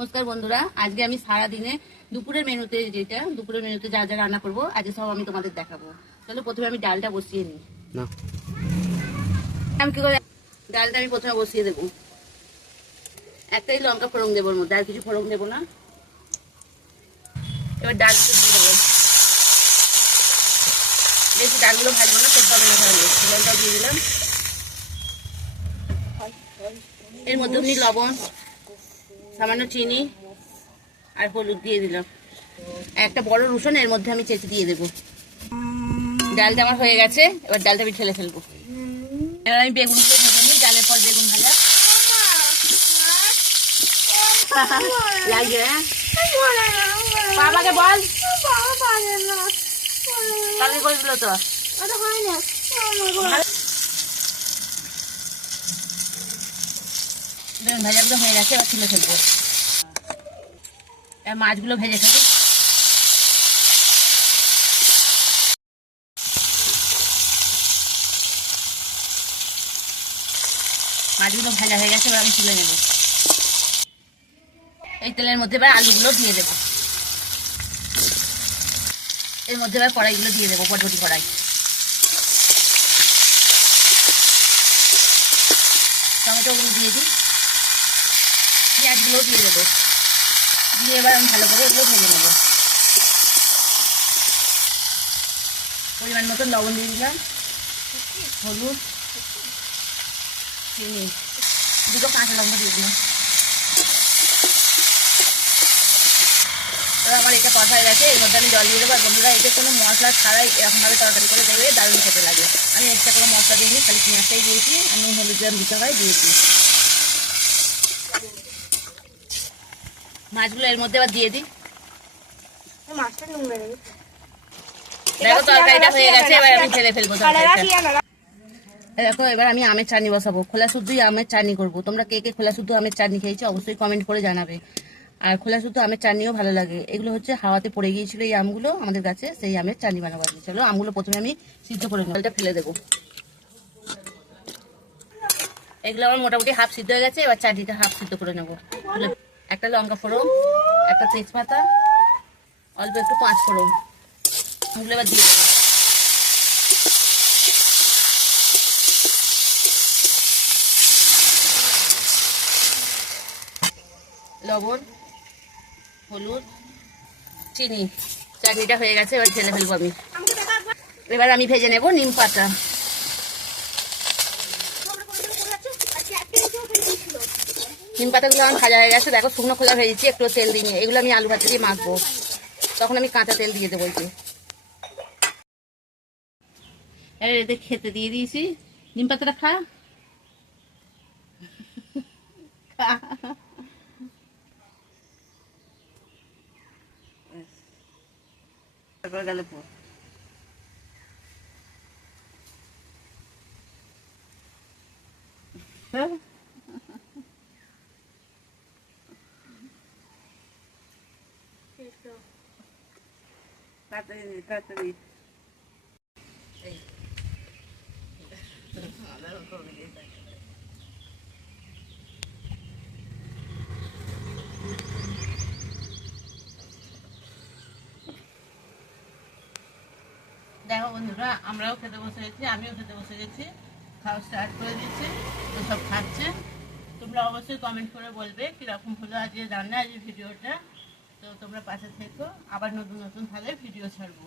নমস্কার বন্ধুরা আজকে আমি সারা দিনে দুপুরের মেনুতে যেটা দুপুরের মেনুতে যা যা রান্না করব আজকে সব আমি তোমাদের দেখাবো। চলো প্রথমে আমি ডালটা বসিয়ে নিই। না। আমি কি করে ডালটা আমি প্রথমে বসিয়ে দেবো। একটাই লঙ্কা ফোড়ন দেবো মধ্যে আর কিছু ফোড়ন দেবো না। এবার ডালগুলো দিয়ে দেবো। বেশি ডালগুলো ভাজবো না সেদ্ধ হবে না তাহলে। লঙ্কাও দিয়ে দিলাম। এর মধ্যে লবণ সামান্য চিনি আর হলুদ দিয়ে দিলাম। একটা বড় রসুন এর মধ্যে আমি চেঁচে দিয়ে দেবো। ডালটা আমার হয়ে গেছে এবার ডালটা আমি ঠেলে ফেলব। এবার আমি বেগুনগুলো ভেজে নিই ডালের পর বেগুন ভাজা। লাগবে হ্যাঁ? বাবাকে বল। কালকে করে দিল তো? বেগুন ভাজাগুলো হয়ে গেছে, এবার ফেলব। এবার মাছগুলো ভেজে ফেলি মাছগুলো ভাজা হয়ে গেছে, এবার আমি তুলে নেব। এই তেলের মধ্যে এবার আলুগুলো দিয়ে দেবো। এর মধ্যে এবার কড়াইগুলো দিয়ে দেবো, বটবটি কড়াই। টমেটোগুলো দিয়ে দিই। পেঁয়াজগুলোও দিয়ে দেবো। দিয়ে এবার আমি ভালো করে এগুলো ভেজে নেব। পরিমাণ মতো লবণ দিয়ে দিলাম। হলুদ, চিনি, দুটো কাঁচা লঙ্কা দিয়ে দিলাম। এবার আমার এটা কথা হয়ে গেছে, এর মধ্যে আমি জল দিয়ে দেবো। আর বন্ধুরা, এতে কোনো মশলা ছাড়াই এরকমভাবে তরকারি করে দেবে দারুণ খেতে লাগে। আমি এক্সট্রা কোনো মশলা দিইনি, খালি পেঁয়াজটাই দিয়েছি, আমি হলুদ জল দিতে হয় দিয়েছি। মাছগুলো এর মধ্যে এবার দিয়ে দিই। মাছটা নোংরা দেখো তরকারিটা হয়ে গেছে এবার আমি ফেলে ফেলব দেখো এবার আমি আমের চাটনি বসাবো। খোলা শুদ্ধই আমের চাটনি করব। তোমরা কে কে খোলা শুদ্ধ আমের চাটনি খেয়েছো অবশ্যই কমেন্ট করে জানাবে। আর খোলা শুদ্ধ আমের চাটনিও ভালো লাগে। এগুলো হচ্ছে হাওয়াতে পড়ে গিয়েছিল এই আমগুলো আমাদের কাছে সেই আমের চাটনি বানাবো আজকে। চলো আমগুলো প্রথমে আমি সিদ্ধ করে নেব। এটা ফেলে দেবো। এগুলো আমার মোটামুটি হাফ সিদ্ধ হয়ে গেছে এবার চাটনিটা হাফ সিদ্ধ করে নেব। একটা লঙ্কা ফোড়ন, একটা তেজপাতা, অল্প একটু পাঁচ ফোড়ন। আমগুলো এবার দিয়ে দেবো। লবণ, হলুদ, চিনি। চাটনিটা হয়ে গেছে, এবার ঢেলে ফেলব আমি। এবার আমি ভেজে নেব নিম পাতা। নিম পাতাগুলো আমার ভাজা হয়ে গেছে। দেখো শুকনো খোলা হয়ে যাচ্ছে একটু তেল দিয়ে এগুলো আমি আলু ভাতে দিয়ে মাখবো। তখন আমি কাঁচা তেল দিয়ে দেবো এতে খেতে দিয়ে দিয়েছি। নিম পাতাটা খা। তারপর দেখো বন্ধুরা, আমরাও খেতে বসে গেছি, আমিও খেতে বসে গেছি। খাওয়া স্টার্ট করে দিচ্ছি তো সব খাচ্ছে। তোমরা অবশ্যই কমেন্ট করে বলবে কীরকম হলো আজকে রান্না আজকে ভিডিওটা তো তোমরা পাশে থেকো। আবার নতুন নতুন ভালো ভিডিও ছাড়বো।